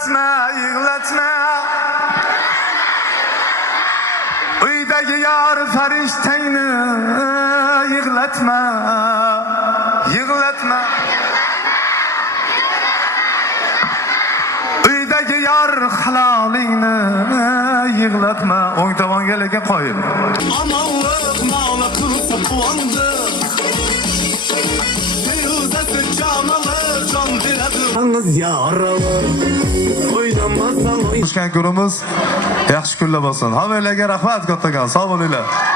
yığlatma, yığlatma. Uydagi yar farishtingni yığlatma, yığlatma. Uydagi yar halalingni yığlatma. O'ng tomonga lekin qo'yil. Amanlık mağla kılsa kuandı. Firuzesi canalı can diledi. Yalnız yaralı. Oynamazsan oyn. Toshkent kunimiz yaxshi kunlar bo'lsin. Hammalarga rahmat, kattagan sog' bo'linglar.